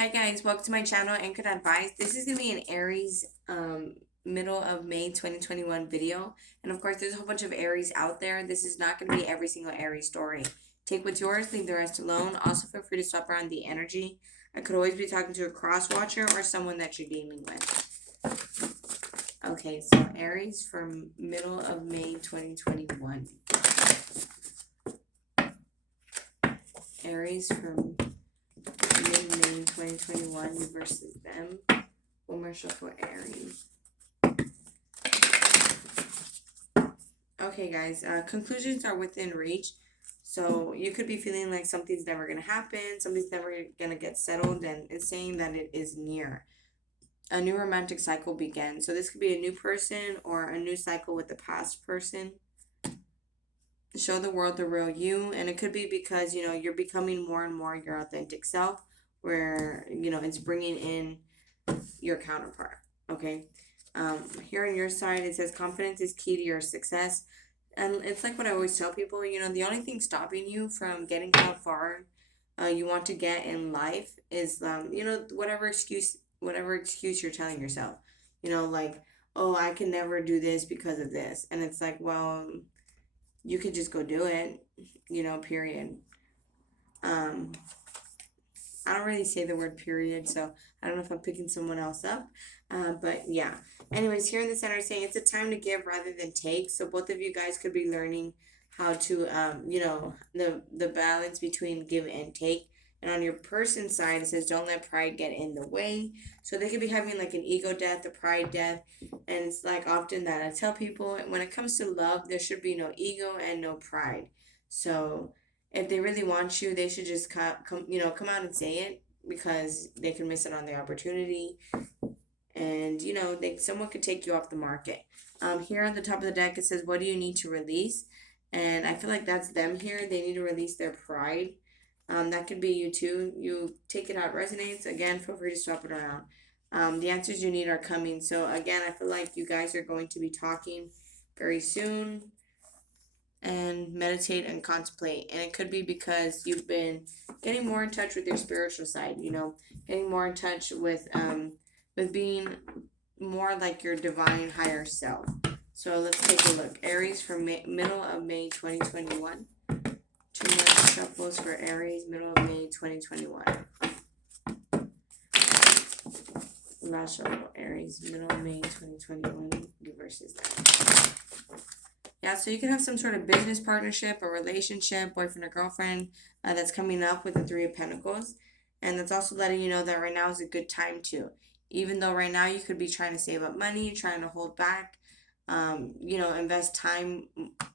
Hi guys, welcome to my channel, Anchored Advice. This is going to be an Aries middle of May 2021 video. And of course, there's a whole bunch of Aries out there. This is not going to be every single Aries story. Take what's yours, leave the rest alone. Also, feel free to swap around the energy. I could always be talking to a cross watcher or someone that you're dealing with. Okay, so Aries for middle of May 2021. Aries from mid-May 2021 versus them. One more shuffle for Aries. Okay, guys, conclusions are within reach. So you could be feeling like something's never going to happen, something's never going to get settled, and it's saying that it is near. A new romantic cycle begins. So this could be a new person or a new cycle with the past person. Show the world the real you, and it could be because you're becoming more and more your authentic self, where it's bringing in your counterpart. Okay. Here on your side, it says confidence is key to your success. And it's like what I always tell people, the only thing stopping you from getting how far you want to get in life is, whatever excuse you're telling yourself, like, oh, I can never do this because of this. And it's like, well, you could just go do it, period. I don't really say the word period, so I don't know if I'm picking someone else up. But yeah. Anyways, here in the center saying it's a time to give rather than take. So both of you guys could be learning how to, the balance between give and take. And on your person side, it says don't let pride get in the way. So they could be having like an ego death, a pride death. And it's like often that I tell people when it comes to love, there should be no ego and no pride. So if they really want you, they should just come out and say it, because they can miss it on the opportunity, and someone could take you off the market. Here on the top of the deck, it says, "What do you need to release?" And I feel like that's them here. They need to release their pride. That could be you too. You take it out, resonates. Again, feel free to swap it around. The answers you need are coming. So again, I feel like you guys are going to be talking very soon, and meditate and contemplate. And it could be because you've been getting more in touch with your spiritual side, getting more in touch with being more like your divine higher self. So let's take a look. Aries for middle of May 2021. Two more shuffles for Aries, middle of May 2021. Last shuffle, Aries, middle of May 2021 versus that. Yeah, so you could have some sort of business partnership or relationship, boyfriend or girlfriend, that's coming up with the Three of Pentacles. And that's also letting you know that right now is a good time to. Even though right now you could be trying to save up money, trying to hold back, invest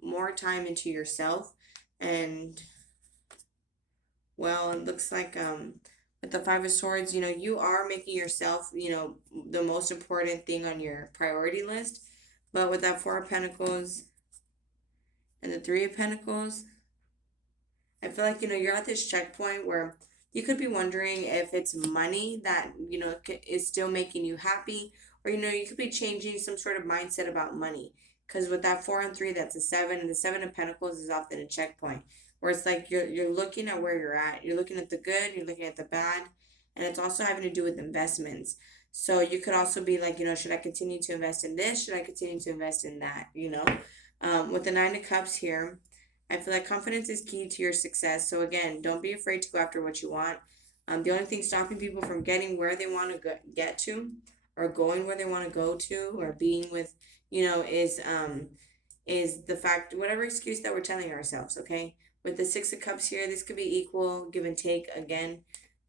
more time into yourself. And, well, it looks like with the Five of Swords, you are making yourself, the most important thing on your priority list. But with that Four of Pentacles and the Three of Pentacles, I feel like, you're at this checkpoint where you could be wondering if it's money that, is still making you happy, or, you could be changing some sort of mindset about money. Because with that 4 and 3, that's a 7, and the 7 of Pentacles is often a checkpoint where it's like you're looking at where you're at. You're looking at the good, you're looking at the bad, and it's also having to do with investments. So you could also be like, should I continue to invest in this? Should I continue to invest in that? With the 9 of Cups here, I feel like confidence is key to your success. So again, don't be afraid to go after what you want. The only thing stopping people from getting where they want to get to, or going where they want to go to, or being with, is the fact, whatever excuse that we're telling ourselves. Okay, with the 6 of Cups here, this could be equal give and take again.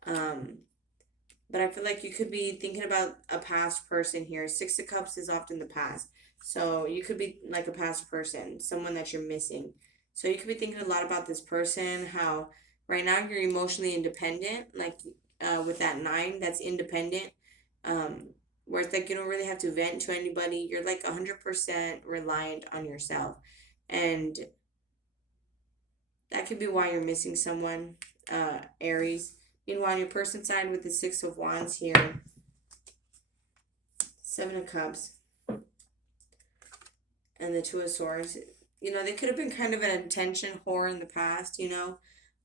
But I feel like you could be thinking about a past person here. 6 of Cups is often the past. So you could be like a past person, someone that you're missing. So you could be thinking a lot about this person, how right now you're emotionally independent, like with that 9, that's independent, where it's like you don't really have to vent to anybody. You're like 100% reliant on yourself. And that could be why you're missing someone, Aries. Meanwhile, on your person side with the 6 of Wands here, 7 of Cups, and the 2 of Swords, they could have been kind of an attention whore in the past,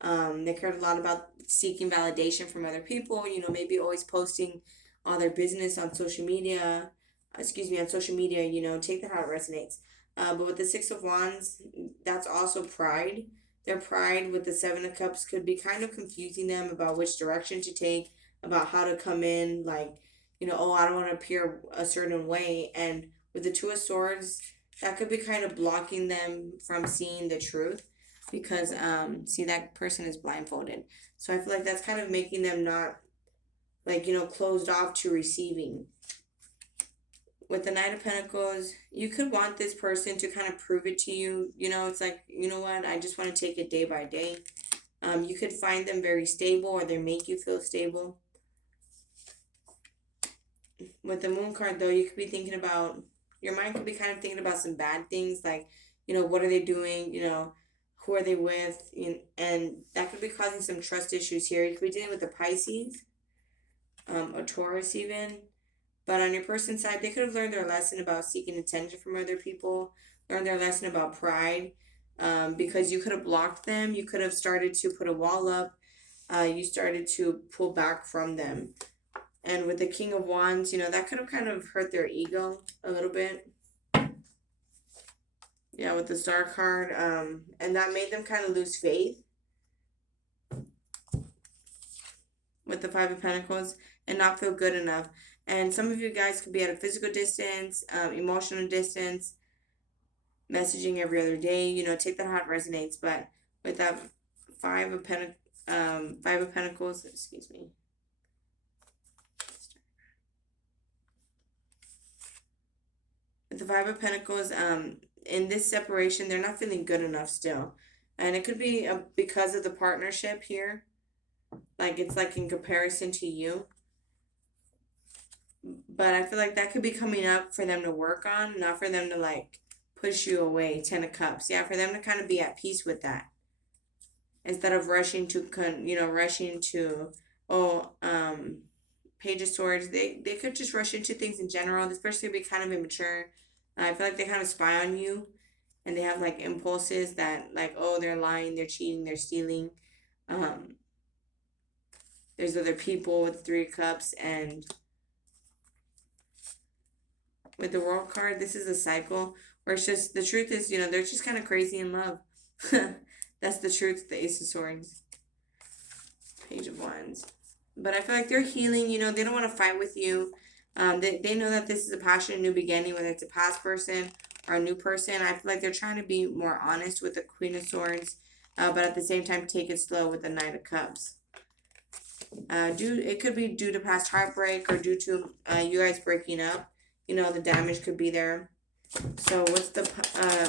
They cared a lot about seeking validation from other people, maybe always posting all their business on social media. On social media, take that how it resonates. But with the Six of Wands, that's also pride. Their pride with the Seven of Cups could be kind of confusing them about which direction to take, about how to come in, like, oh, I don't want to appear a certain way. And with the Two of Swords, that could be kind of blocking them from seeing the truth because see, that person is blindfolded, so I feel like that's kind of making them not, like, closed off to receiving. With the Knight of Pentacles, you could want this person to kind of prove it to you. It's like, you know what, I just want to take it day by day. You could find them very stable, or they make you feel stable. With the Moon card, though, you could be thinking about, your mind could be kind of thinking about some bad things, like, what are they doing, who are they with, and that could be causing some trust issues here. You could be dealing with the Pisces, a Taurus even. But on your person's side, they could have learned their lesson about seeking attention from other people, learned their lesson about pride, because you could have blocked them. You could have started to put a wall up. You started to pull back from them. And with the King of Wands, that could have kind of hurt their ego a little bit. Yeah, with the Star card, and that made them kind of lose faith. With the Five of Pentacles, and not feel good enough. And some of you guys could be at a physical distance, emotional distance, messaging every other day. Take that how it resonates. But with that Five of Pentacles, excuse me. With the Five of Pentacles, in this separation, they're not feeling good enough still. And it could be because of the partnership here. Like, it's like in comparison to you. But I feel like that could be coming up for them to work on, not for them to, like, push you away. Ten of Cups. Yeah, for them to kind of be at peace with that. Instead of rushing to, Page of Swords. They could just rush into things in general. This person could be kind of immature. I feel like they kind of spy on you. And they have, like, impulses that, like, oh, they're lying, they're cheating, they're stealing. There's other people with Three of Cups, and with the World card, this is a cycle where it's just, the truth is, they're just kind of crazy in love. That's the truth, the Ace of Swords. Page of Wands. But I feel like they're healing, they don't want to fight with you. They know that this is a passionate new beginning, whether it's a past person or a new person. I feel like they're trying to be more honest with the Queen of Swords, but at the same time take it slow with the Knight of Cups. It could be due to past heartbreak, or due to you guys breaking up. The damage could be there. So what's the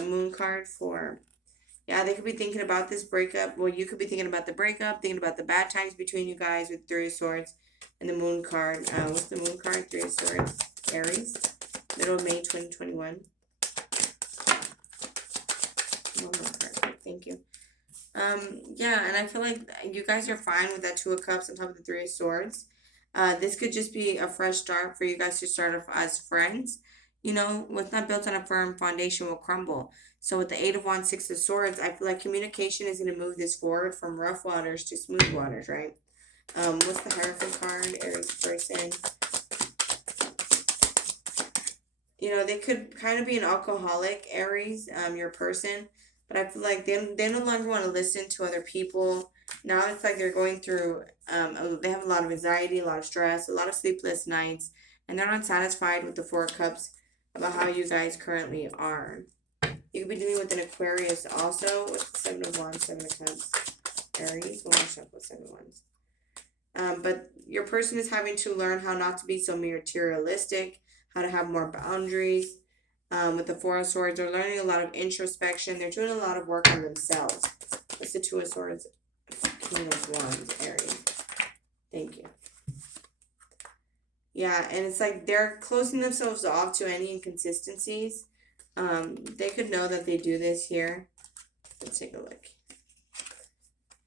Moon card for? Yeah, they could be thinking about this breakup. Well, you could be thinking about the breakup, thinking about the bad times between you guys with Three of Swords. And the Moon card. What's the Moon card? Three of Swords. Aries. Middle of May 2021. One more card. Thank you. Yeah, and I feel like you guys are fine with that Two of Cups on top of the Three of Swords. This could just be a fresh start for you guys to start off as friends. What's not built on a firm foundation will crumble. So with the Eight of Wands, Six of Swords, I feel like communication is going to move this forward from rough waters to smooth waters, right? What's the Hierophant card? Aries person. They could kind of be an alcoholic, Aries, your person. But I feel like they no longer want to listen to other people. Now it's like they're going through, they have a lot of anxiety, a lot of stress, a lot of sleepless nights. And they're not satisfied with the Four of Cups about how you guys currently are. You could be dealing with an Aquarius also with the Seven of Wands, Seven of Cups. Aries, we'll watch up with Seven of Wands. But your person is having to learn how not to be so materialistic, how to have more boundaries. With the Four of Swords, they're learning a lot of introspection. They're doing a lot of work on themselves. That's the Two of Swords, King of Wands, Aries. Thank you. Yeah, and it's like they're closing themselves off to any inconsistencies. They could know that they do this here. Let's take a look.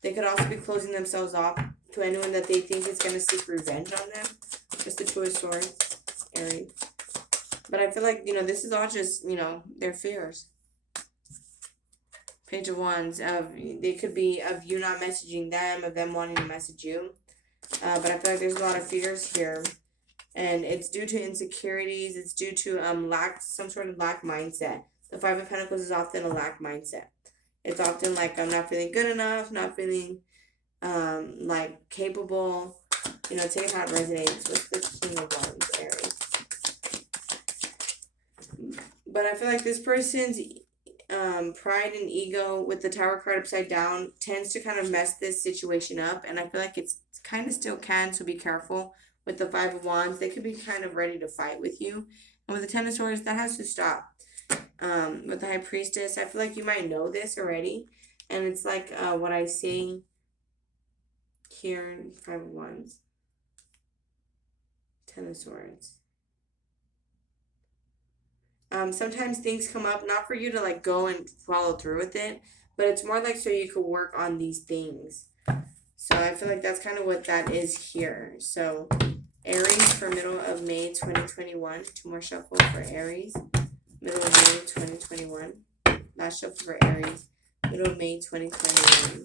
They could also be closing themselves off to anyone that they think is going to seek revenge on them. Just the Two of Swords, Aries. But I feel like, this is all just, their fears. Page of Wands, they could be of you not messaging them, of them wanting to message you. But I feel like there's a lot of fears here. And it's due to insecurities. It's due to some sort of lack mindset. The Five of Pentacles is often a lack mindset. It's often like I'm not feeling good enough, not feeling like capable. Take how it resonates with the King of Wands, Aries. But I feel like this person's pride and ego with the Tower card upside down tends to kind of mess this situation up, and I feel like it's kind of still can, so be careful. With the Five of Wands, they could be kind of ready to fight with you, and with the Ten of Swords, that has to stop. With the High Priestess, I feel like you might know this already, and it's like what I say here in Five of Wands, Ten of Swords. Sometimes things come up, not for you to like go and follow through with it, but it's more like so you could work on these things. So I feel like that's kind of what that is here. So Aries for middle of May 2021. Two more shuffle for Aries. Middle of May 2021. Last shuffle for Aries. Middle of May 2021.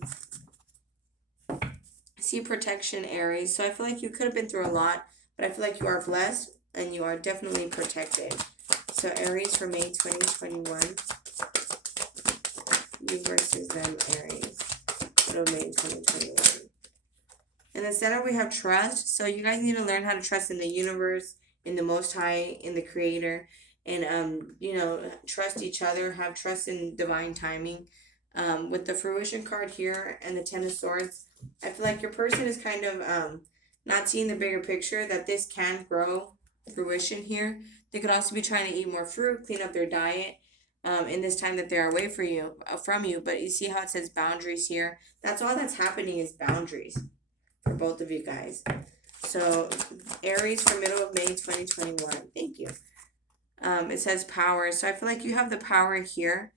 See protection, Aries. So I feel like you could have been through a lot, but I feel like you are blessed and you are definitely protected. So Aries for May 2021. You versus them, Aries. Middle of May 2021. In the center, we have trust. So you guys need to learn how to trust in the universe, in the Most High, in the Creator, and trust each other. Have trust in divine timing. With the Fruition card here and the Ten of Swords, I feel like your person is kind of not seeing the bigger picture that this can grow fruition here. They could also be trying to eat more fruit, clean up their diet. In this time that they're away from you, but you see how it says boundaries here. That's all that's happening is boundaries for both of you guys. So Aries for middle of May 2021. Thank you. It says power. So I feel like you have the power here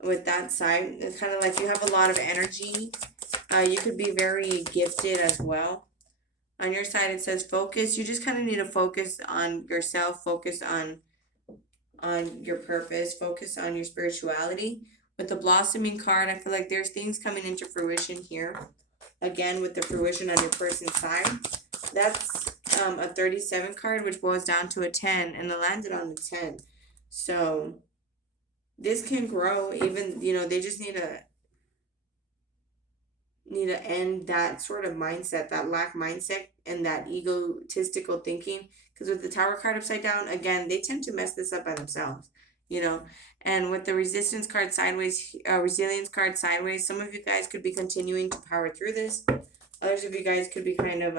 with that side. It's kind of like you have a lot of energy. You could be very gifted as well. On your side, it says focus. You just kind of need to focus on yourself, focus on your purpose, focus on your spirituality. With the blossoming card, I feel like there's things coming into fruition here. Again, with the fruition on your person's side. That's a 37 card, which boils down to a 10, and it landed on the 10. So this can grow. Even, they just need to end that sort of mindset, that lack mindset, and that egotistical thinking. Because with the Tower card upside down, again, they tend to mess this up by themselves, And with the Resistance card sideways, Resilience card sideways, some of you guys could be continuing to power through this. Others of you guys could be kind of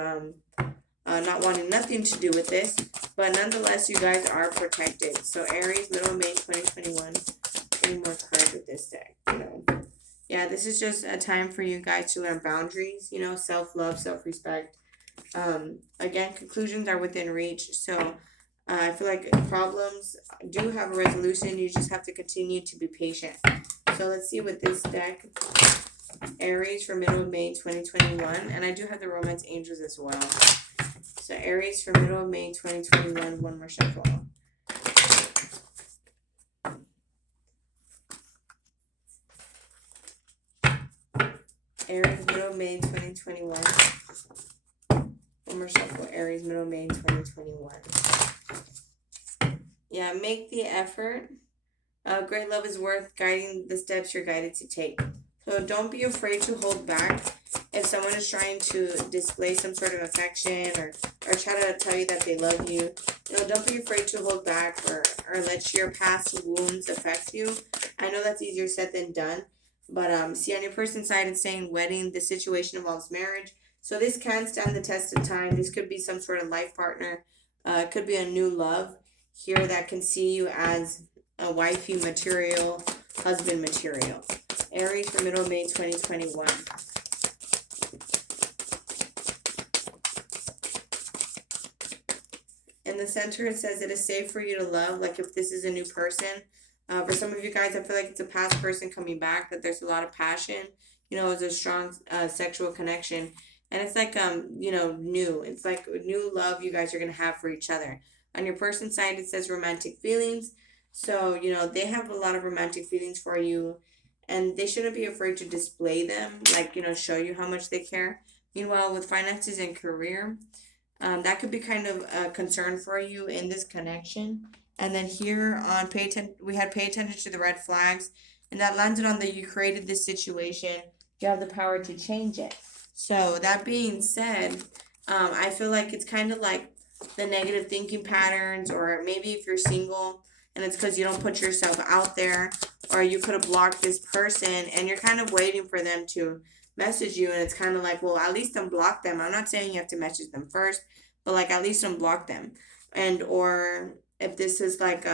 not wanting nothing to do with this. But nonetheless, you guys are protected. So Aries, middle of May 2021. Any more cards with this deck, Yeah, this is just a time for you guys to learn boundaries, self-love, self-respect. Again, conclusions are within reach. So I feel like problems do have a resolution. You just have to continue to be patient. So let's see with this deck. Aries for middle of May 2021. And I do have the Romance Angels as well. So Aries for middle of May 2021. One more shuffle. Aries, middle of May 2021. One more shuffle. Aries, middle of May 2021. Yeah, make the effort. Great love is worth guiding the steps you're guided to take. So don't be afraid to hold back. If someone is trying to display some sort of affection or try to tell you that they love you, don't be afraid to hold back or let your past wounds affect you. I know that's easier said than done. But see, on your person's side, it's saying wedding. The situation involves marriage. So this can stand the test of time. This could be some sort of life partner. It could be a new love here that can see you as a wifey material, husband material. Aries for middle of May 2021. In the center, it says it is safe for you to love. Like if this is a new person. For some of you guys, I feel like it's a past person coming back, that there's a lot of passion. It's a strong sexual connection. And it's like, new. It's like new love you guys are going to have for each other. On your person's side, it says romantic feelings. So, they have a lot of romantic feelings for you. and they shouldn't be afraid to display them, like, show you how much they care. Meanwhile, with finances and career, that could be kind of a concern for you in this connection. And then here on we had pay attention to the red flags, and that landed on the you created this situation, you have the power to change it. So that being said, I feel like it's kind of like the negative thinking patterns, or maybe if you're single and it's because you don't put yourself out there, or you could have blocked this person and you're kind of waiting for them to message you, and it's kind of like, well, at least unblock them. I'm not saying you have to message them first, but like at least unblock them. And or if this is like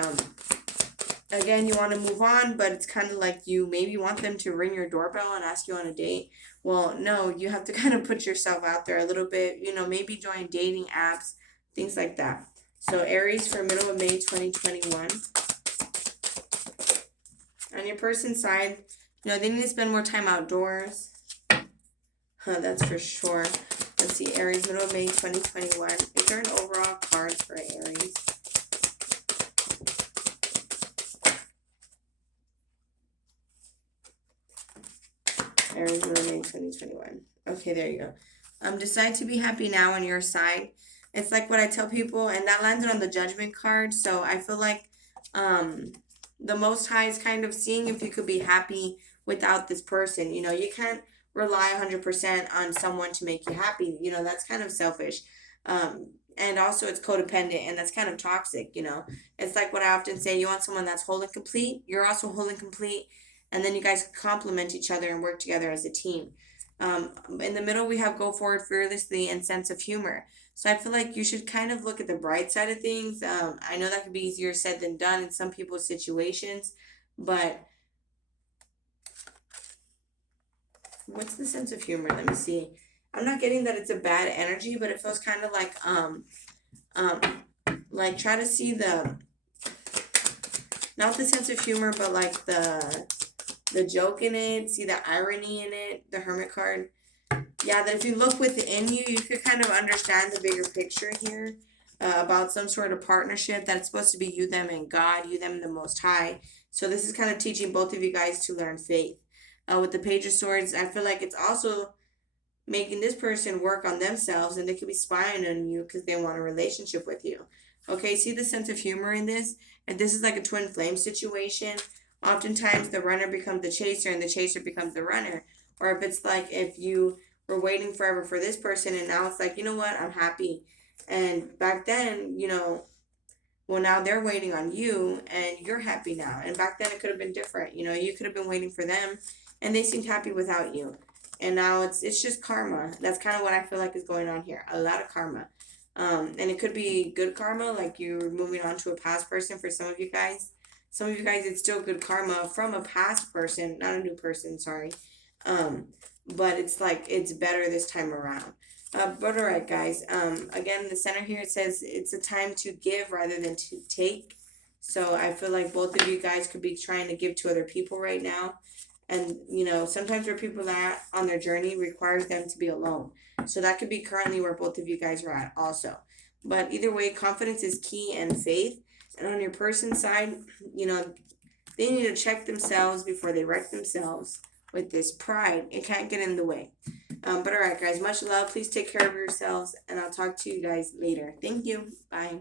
again, you want to move on, but it's kind of like you maybe want them to ring your doorbell and ask you on a date. Well, no, you have to kind of put yourself out there a little bit, maybe join dating apps, things like that. So Aries for middle of May 2021. On your person's side, they need to spend more time outdoors. That's for sure. Let's see, Aries, middle of May 2021. Is there an overall card for Aries? Aries, middle of May 2021. Okay, there you go. Decide to be happy now on your side. It's like what I tell people, and that landed on the Judgment card. So I feel like the Most High is kind of seeing if you could be happy without this person. You can't rely 100% on someone to make you happy. That's kind of selfish. And also it's codependent, and that's kind of toxic. It's like what I often say, you want someone that's whole and complete, you're also whole and complete, and then you guys complement each other and work together as a team. In the middle, we have go forward fearlessly and sense of humor. So I feel like you should kind of look at the bright side of things. I know that could be easier said than done in some people's situations, but what's the sense of humor? Let me see. I'm not getting that it's a bad energy, but it feels kind of like try to see not the sense of humor, but like the joke in it, see the irony in it, the Hermit card. Yeah, that if you look within you, you could kind of understand the bigger picture here about some sort of partnership that's supposed to be you, them, and God, you, them, and the Most High. So this is kind of teaching both of you guys to learn faith. With the Page of Swords, I feel like it's also making this person work on themselves, and they could be spying on you because they want a relationship with you. Okay, see the sense of humor in this? And this is like a twin flame situation. Oftentimes the runner becomes the chaser and the chaser becomes the runner. Or if it's like if you were waiting forever for this person and now it's like, you know what, I'm happy. And back then, well, now they're waiting on you and you're happy now. And back then it could have been different. You could have been waiting for them and they seemed happy without you. And now it's just karma. That's kind of what I feel like is going on here. A lot of karma. And it could be good karma, like you're moving on to a past person for some of you guys. Some of you guys, it's still good karma from a past person, not a new person, sorry. But it's like, it's better this time around. But all right, guys. Again, the center here, it says it's a time to give rather than to take. So I feel like both of you guys could be trying to give to other people right now. And, sometimes where people are on their journey requires them to be alone. So that could be currently where both of you guys are at also. But either way, confidence is key and faith. And on your person's side, they need to check themselves before they wreck themselves with this pride. It can't get in the way. But all right, guys, much love. Please take care of yourselves, and I'll talk to you guys later. Thank you. Bye.